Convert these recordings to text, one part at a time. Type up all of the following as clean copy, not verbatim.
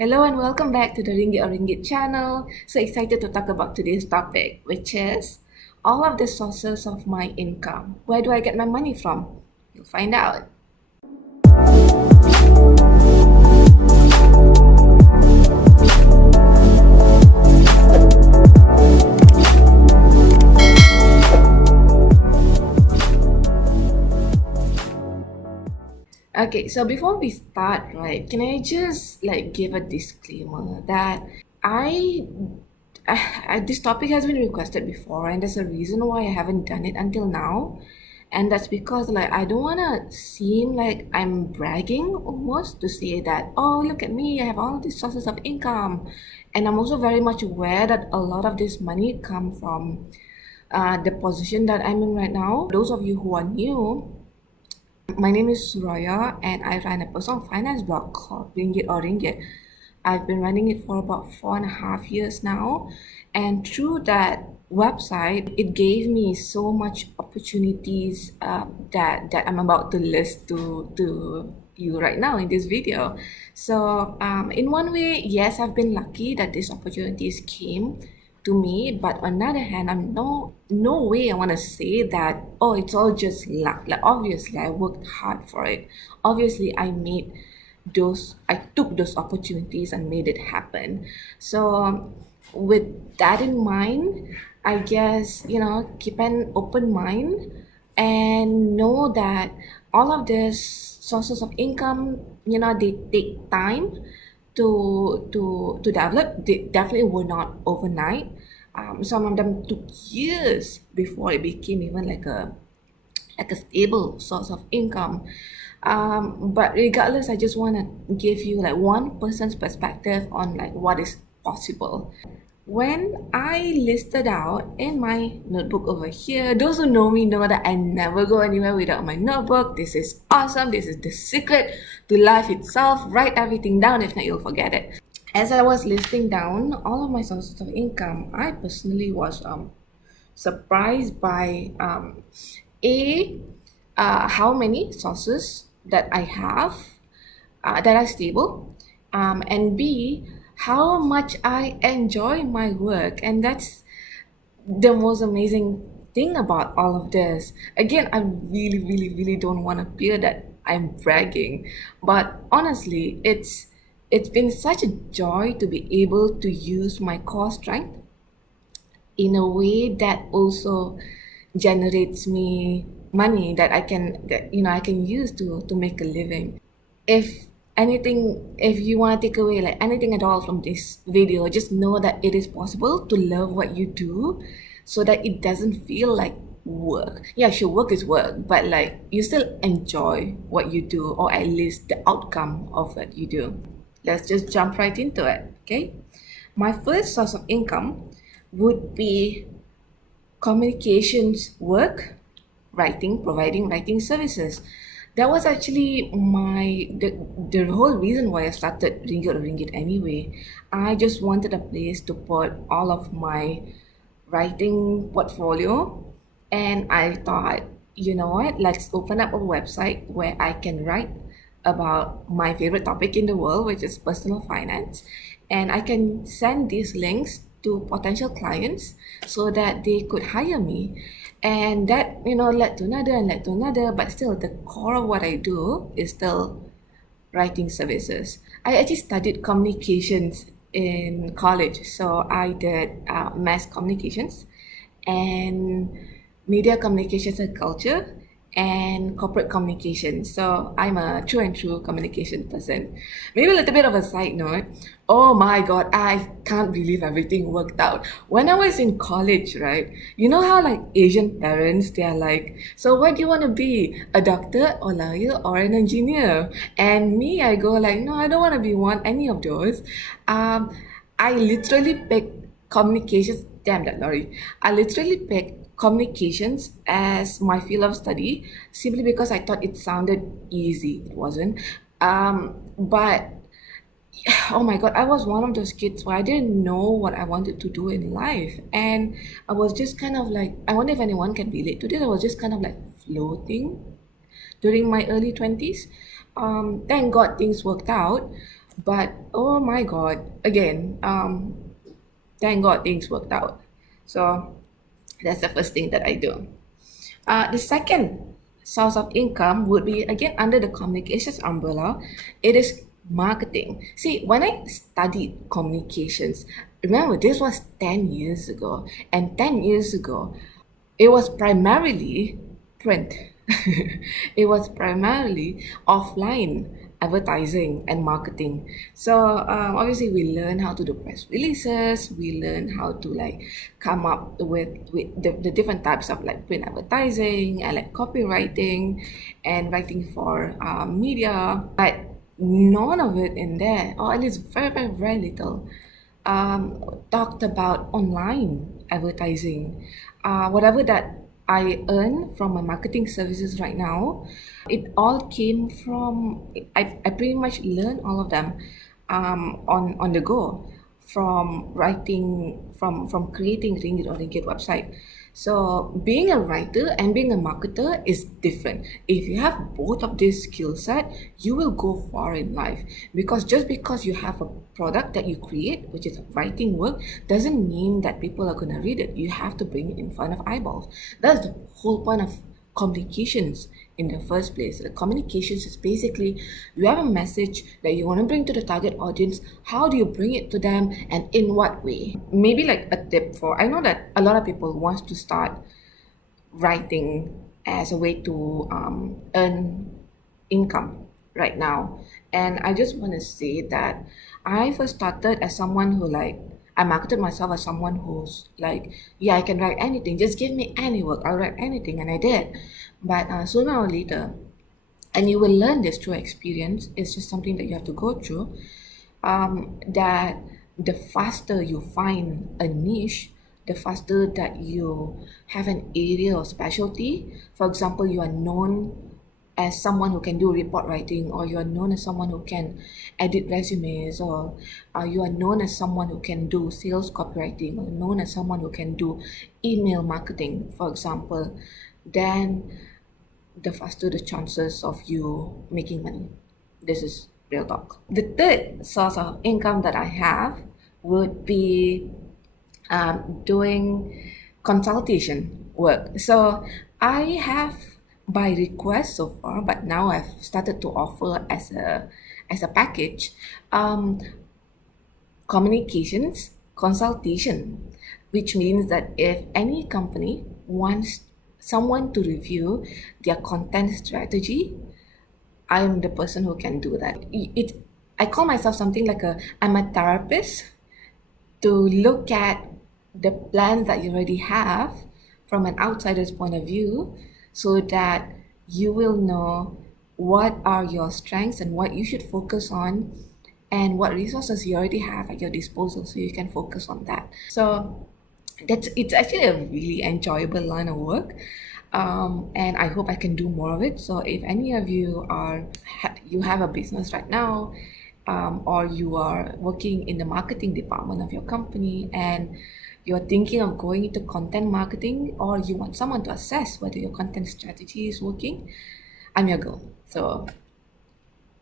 Hello and welcome back to the Ringgit Oh Ringgit channel. So excited to talk about today's topic, which is all of the sources of my income. Where do I get my money from? You'll find out. Okay, so before we start, right, can I just give a disclaimer that I, this topic has been requested before, and there's a reason why I haven't done it until now, and that's because I don't wanna seem like I'm bragging almost to say that, oh, look at me, I have all these sources of income, and I'm also very much aware that a lot of this money come from the position that I'm in right now. Those of you who are new, my name is Suraya and I run a personal finance blog called Ringgit Oh Ringgit. I've been running it for about 4.5 years now, and through that website, it gave me so much opportunities that I'm about to list to you right now in this video. So in one way, yes, I've been lucky that these opportunities came to me, but on the other hand, I'm no way I want to say that, oh, it's all just luck. Like, obviously I worked hard for it. Obviously I took those opportunities and made it happen. So with that in mind, I guess, keep an open mind and know that all of these sources of income, they take time to develop. They definitely were not overnight. Some of them took years before it became even like a stable source of income. But regardless, I just want to give you like one person's perspective on like what is possible. When I listed out in my notebook over here, those who know me know that I never go anywhere without my notebook. This is awesome. This is the secret to life itself. Write everything down, if not, you'll forget it. As I was listing down all of my sources of income, I personally was surprised by a how many sources that I have that are stable, and B, how much I enjoy my work. And that's the most amazing thing about all of this. Again, I really don't want to appear that I'm bragging, but honestly, it's been such a joy to be able to use my core strength in a way that also generates me money that I can use to make a living. If if you want to take away like anything at all from this video, just know that it is possible to love what you do so that it doesn't feel like work. Yeah, sure, work is work, but like you still enjoy what you do, or at least the outcome of what you do. Let's just jump right into it, okay? My first source of income would be communications work, providing writing services. That was actually the whole reason why I started Ringgit or Ringgit anyway. I just wanted a place to put all of my writing portfolio, and I thought, you know what, let's open up a website where I can write about my favorite topic in the world, which is personal finance, and I can send these links to potential clients so that they could hire me. And that, led to another and led to another, but still the core of what I do is still writing services. I actually studied communications in college, so I did mass communications and media communications and culture and corporate communication. So I'm a true and true communication person. Maybe a little bit of a side note. Oh my god, I can't believe everything worked out. When I was in college, right? You know how like Asian parents, they're like, so what do you want to be? A doctor or lawyer or an engineer? And me, I go like, no, I don't want to be any of those. I literally picked communications. Damn that lorry. I literally picked communications as my field of study simply because I thought it sounded easy. It wasn't. But oh my god, I was one of those kids where I didn't know what I wanted to do in life, and I was just kind of like, I wonder if anyone can relate to this. I was just kind of like floating during my early 20s. Thank god things worked out, But oh my god, again, thank God things worked out. So that's the first thing that I do. The second source of income would be again under the communications umbrella. It is marketing. See, when I studied communications, remember this was 10 years ago, and 10 years ago, it was primarily print. It was primarily offline advertising and marketing. So obviously we learn how to do press releases. We learn how to like come up with the different types of like print advertising and like copywriting and writing for media. But none of it in there, or at least very little, talked about online advertising. Whatever that I earn from my marketing services right now, it all came from, I pretty much learned all of them on the go, from writing, from creating Ringgit or Ringgit website. So being a writer and being a marketer is different. If you have both of these skill set, you will go far in life. Because just because you have a product that you create, which is writing work, doesn't mean that people are gonna read it. You have to bring it in front of eyeballs. That's the whole point of communications in the first place. The communications is basically you have a message that you want to bring to the target audience. How do you bring it to them and in what way? Maybe like a tip for, I know that a lot of people wants to start writing as a way to earn income right now. And I just want to say that I first started as someone who like, I marketed myself as someone who's like, yeah, I can write anything. Just give me any work. I'll write anything. And I did. But sooner or later, and you will learn this through experience, it's just something that you have to go through, that the faster you find a niche, the faster that you have an area of specialty. For example, you are known as someone who can do report writing, or you are known as someone who can edit resumes, or you are known as someone who can do sales copywriting, or known as someone who can do email marketing, for example, then the faster the chances of you making money. This is real talk. The third source of income that I have would be doing consultation work. So I have by request so far, but now I've started to offer as a package, communications consultation, which means that if any company wants someone to review their content strategy, I am the person who can do that. I call myself something like I'm a therapist to look at the plans that you already have from an outsider's point of view, so that you will know what are your strengths and what you should focus on, and what resources you already have at your disposal so you can focus on that. So it's actually a really enjoyable line of work, and I hope I can do more of it. So if any of you you have a business right now, or you are working in the marketing department of your company and you're thinking of going into content marketing, or you want someone to assess whether your content strategy is working, I'm your girl. So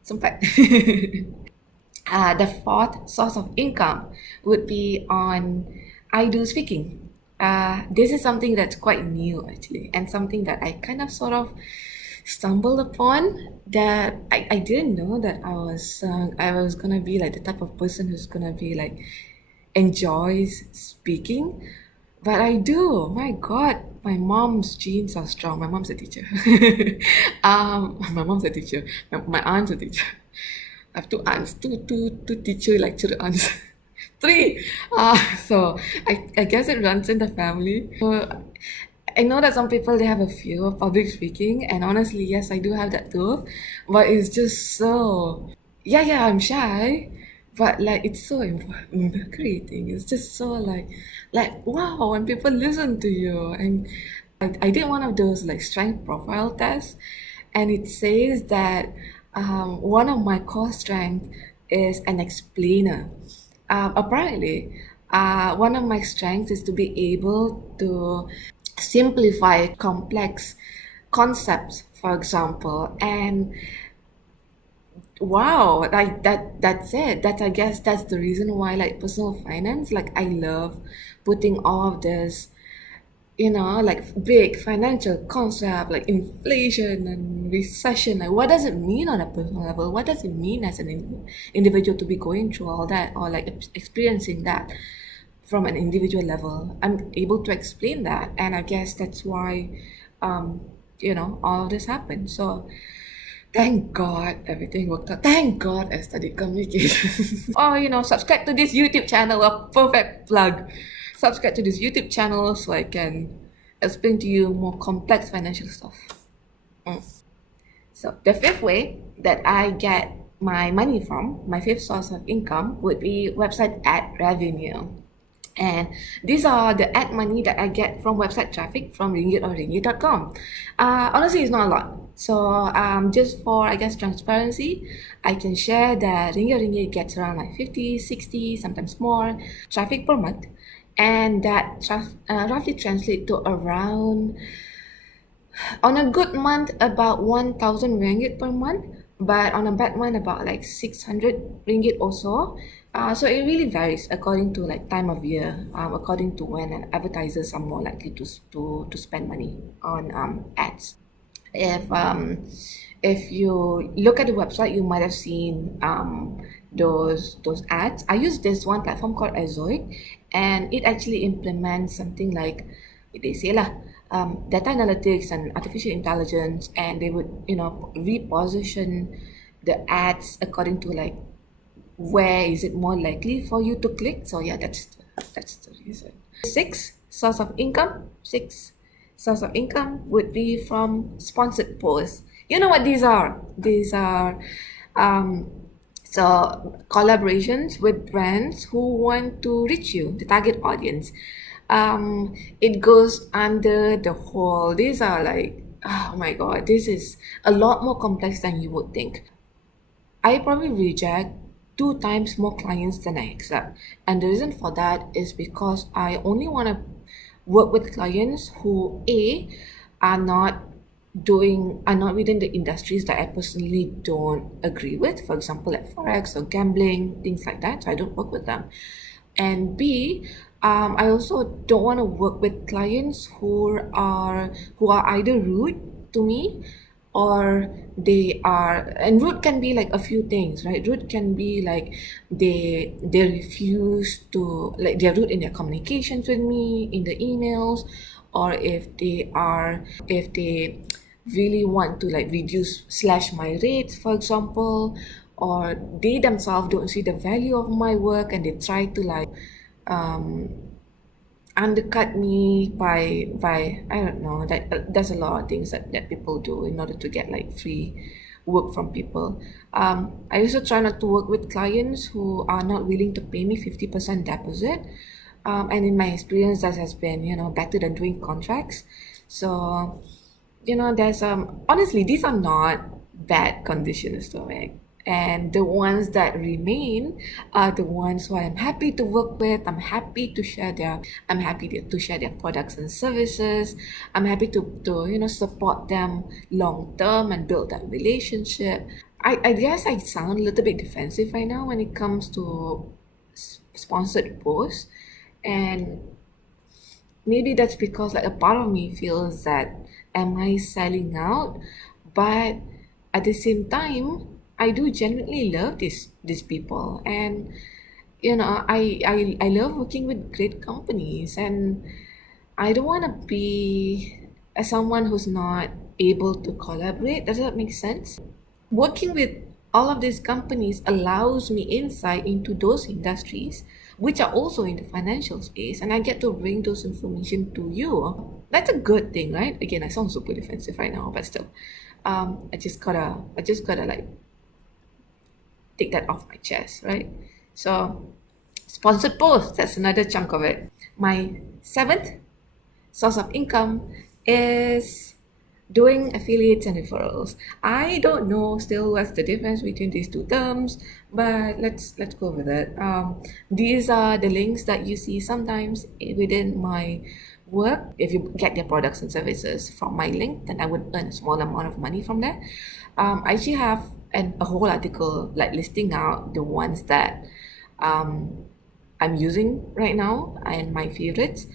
sempat. The fourth source of income would be on I do speaking. This is something that's quite new actually, and something that I kind of sort of stumbled upon, that I didn't know that I was gonna be like the type of person who's gonna be like enjoys speaking. But I do. My God, my mom's genes are strong. My mom's a teacher. My mom's a teacher. My aunt's a teacher. I have two aunts, two teacher lecturer aunts. Three. So I guess it runs in the family. So I know that some people they have a fear of public speaking, and honestly, yes, I do have that too. But it's just so, yeah, I'm shy, but like it's so invigorating. It's just so like wow, when people listen to you. And I did one of those like strength profile tests, and it says that one of my core strengths is an explainer. Apparently, one of my strengths is to be able to simplify complex concepts, for example. And Wow, like that's it. That I guess that's the reason why like personal finance, like I love putting all of this, like big financial concept like inflation and recession. Like what does it mean on a personal level? What does it mean as an individual to be going through all that or like experiencing that from an individual level? I'm able to explain that, and I guess that's why, um, all of this happened. So thank God everything worked out. Thank God I studied communication. Or, subscribe to this YouTube channel, a perfect plug. Subscribe to this YouTube channel so I can explain to you more complex financial stuff. So, the fifth way that I get my money from, my fifth source of income, would be website ad revenue. And these are the ad money that I get from website traffic from ringgitoringgit.com. Honestly, it's not a lot. So just for, I guess, transparency, I can share that Ringgit Oh Ringgit gets around like 50, 60, sometimes more traffic per month. And that roughly translates to around, on a good month, about 1,000 ringgit per month, but on a bad month, about like 600 ringgit or so. So it really varies according to like time of year, according to when an advertisers are more likely to spend money on ads. If if you look at the website, you might have seen those ads. I use this one platform called Azoid, and it actually implements something like they say lah, data analytics and artificial intelligence, and they would reposition the ads according to like where is it more likely for you to click. So yeah, that's the reason. Six source of income would be from sponsored posts. You know what these are? These are um, so collaborations with brands who want to reach you, the target audience. It goes under the whole. These are like, oh my god, this is a lot more complex than you would think. I probably reject two times more clients than I accept. And the reason for that is because I only want to work with clients who A, are not within the industries that I personally don't agree with. For example, like forex or gambling, things like that. So I don't work with them. And B, I also don't want to work with clients who are either rude to me, or they are, and rude can be like a few things, right? Rude can be like they refuse to, like, they're rude in their communications with me in the emails, or if they really want to like reduce slash my rates, for example, or they themselves don't see the value of my work and they try to like um undercut me by I don't know, that there's a lot of things that people do in order to get like free work from people. I also try not to work with clients who are not willing to pay me 50% deposit. And in my experience, that has been, better than doing contracts. So, there's honestly, these are not bad conditions to make. And the ones that remain are the ones who I'm happy to work with. I'm happy to share their products and services. I'm happy to support them long term and build that relationship. I guess I sound a little bit defensive right now when it comes to sponsored posts, and maybe that's because like a part of me feels that, am I selling out? But at the same time, I do genuinely love these people, and I love working with great companies, and I don't want to be someone who's not able to collaborate. Does that make sense? Working with all of these companies allows me insight into those industries which are also in the financial space, and I get to bring those information to you. That's a good thing, right? Again, I sound super defensive right now, but still, I just gotta like take that off my chest, right? So, sponsored posts, that's another chunk of it. My seventh source of income is doing affiliates and referrals. I don't know still what's the difference between these two terms, but let's go with it. These are the links that you see sometimes within my work. If you get their products and services from my link, then I would earn a small amount of money from there. I actually have and a whole article like listing out the ones that um, I'm using right now and my favorites.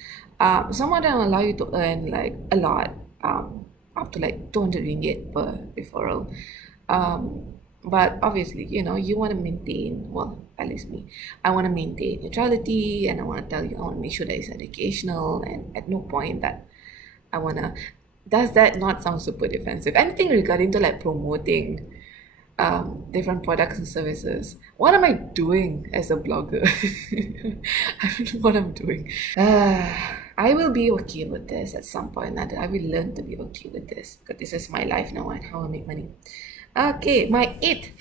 Some of them allow you to earn like a lot, up to like 200 ringgit per referral. But obviously, you want to maintain, well, at least me, I want to maintain neutrality, and I want to tell you, I want to make sure that it's educational, and at no point that I want to. Does that not sound super defensive? Anything regarding to like promoting different products and services. What am I doing as a blogger? I don't know what I'm doing. I will be okay with this at some point. I will learn to be okay with this because this is my life now and how I make money. Okay, my eighth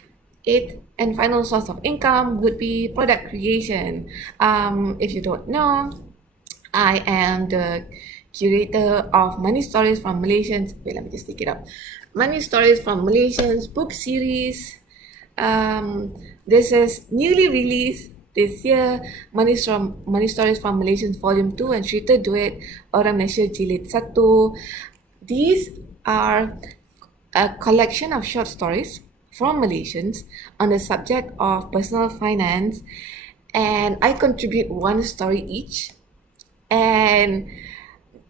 and final source of income would be product creation. If you don't know, I am the curator of Money Stories from Malaysians. Wait, let me just take it up. Money Stories from Malaysians book series. This is newly released this year. Money Stories from Malaysians Volume 2 and Cerita Duit Orang Malaysia Jilid 1. These are a collection of short stories from Malaysians on the subject of personal finance, and I contribute one story each. And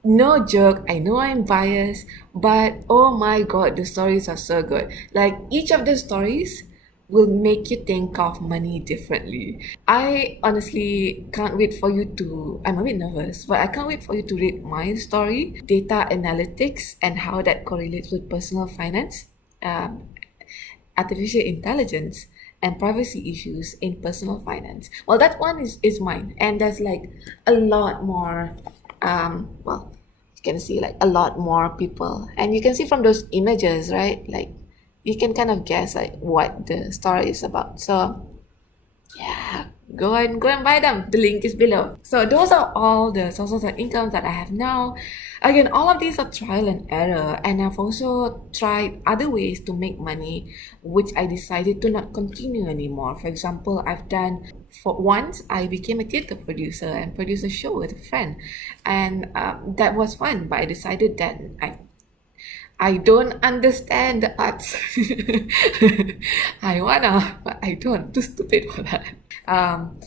no joke, I know I'm biased, but oh my god, the stories are so good. Like each of the stories will make you think of money differently. I honestly can't wait for you to, I'm a bit nervous, but I can't wait for you to read my story, data analytics, and how that correlates with personal finance, artificial intelligence, and privacy issues in personal finance. Well, that one is mine, and there's like a lot more. Well, you can see like a lot more people, and you can see from those images, right? Like you can kind of guess like what the story is about. So yeah, go and buy them. The link is below. So those are all the sources of income that I have now. Again, all of these are trial and error, and I've also tried other ways to make money, which I decided to not continue anymore. For example, I've done, for once I became a theatre producer and produced a show with a friend, and that was fun. But I decided that I don't understand the arts. I wanna, but I don't. Too stupid for that. Um,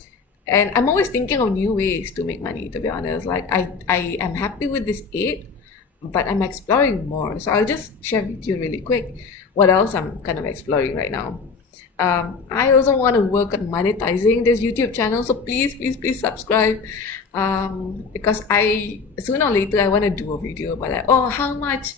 and I'm always thinking of new ways to make money. To be honest, like I am happy with this eight, but I'm exploring more. So I'll just share with you really quick what else I'm kind of exploring right now. I also want to work on monetizing this YouTube channel, so please subscribe. Because I sooner or later I want to do a video about like, oh, how much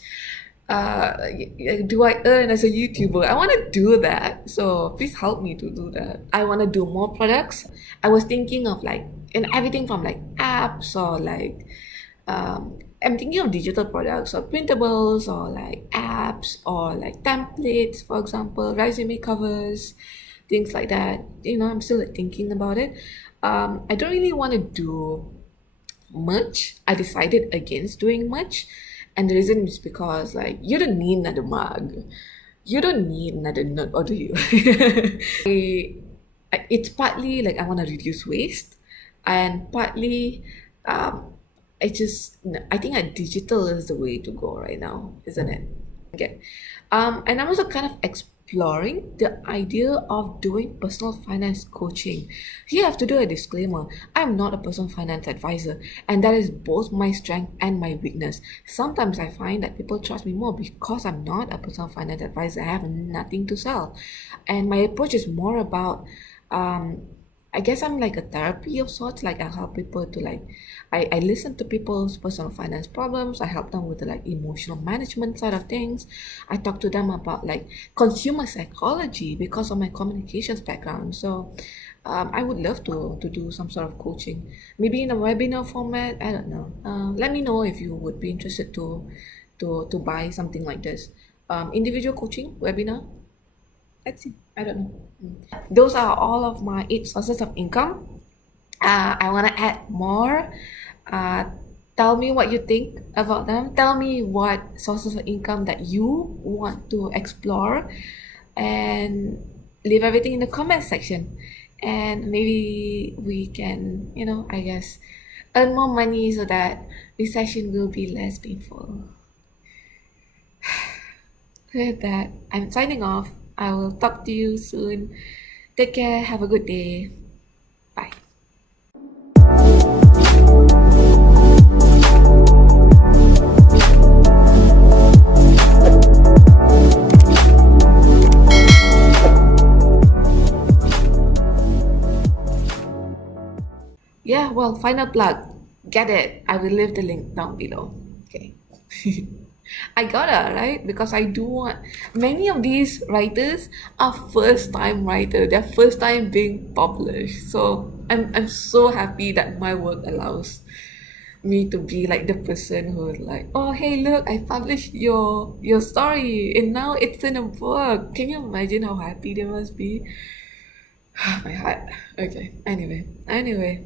do I earn as a YouTuber? I want to do that. So please help me to do that. I want to do more products. I was thinking of like in everything from like apps or like I'm thinking of digital products or printables or like apps or like templates, for example, resume covers, things like that. I'm still like, thinking about it. I don't really want to do much. I decided against doing much, and the reason is because like you don't need another mug, you don't need another note, or do you? It's partly like I want to reduce waste, and partly I think a digital is the way to go right now, isn't it? Okay. And I'm also kind of exploring the idea of doing personal finance coaching. Here I have to do a disclaimer. I'm not a personal finance advisor, and that is both my strength and my weakness. Sometimes I find that people trust me more because I'm not a personal finance advisor. I have nothing to sell. And my approach is more about I guess I'm like a therapy of sorts. Like I help people to like, I listen to people's personal finance problems. I help them with the like emotional management side of things. I talk to them about like consumer psychology because of my communications background. So I would love to do some sort of coaching, maybe in a webinar format. I don't know. Let me know if you would be interested to buy something like this. Individual coaching webinar. Let's see. I don't know. Those are all of my 8 sources of income. I want to add more. Uh, Tell me what you think about them. Tell me what sources of income that you want to explore, and leave everything in the comment section. And maybe we can, I guess, earn more money so that recession will be less painful. With that, I'm signing off. I will talk to you soon. Take care. Have a good day. Bye. Yeah, well, final plug. Get it. I will leave the link down below. Okay. I gotta, right? Because I do want many of these writers are first time writer. They're first time being published. So I'm so happy that my work allows me to be like the person who's like, oh hey look, I published your story and now it's in a book. Can you imagine how happy they must be? My heart. Okay. Anyway.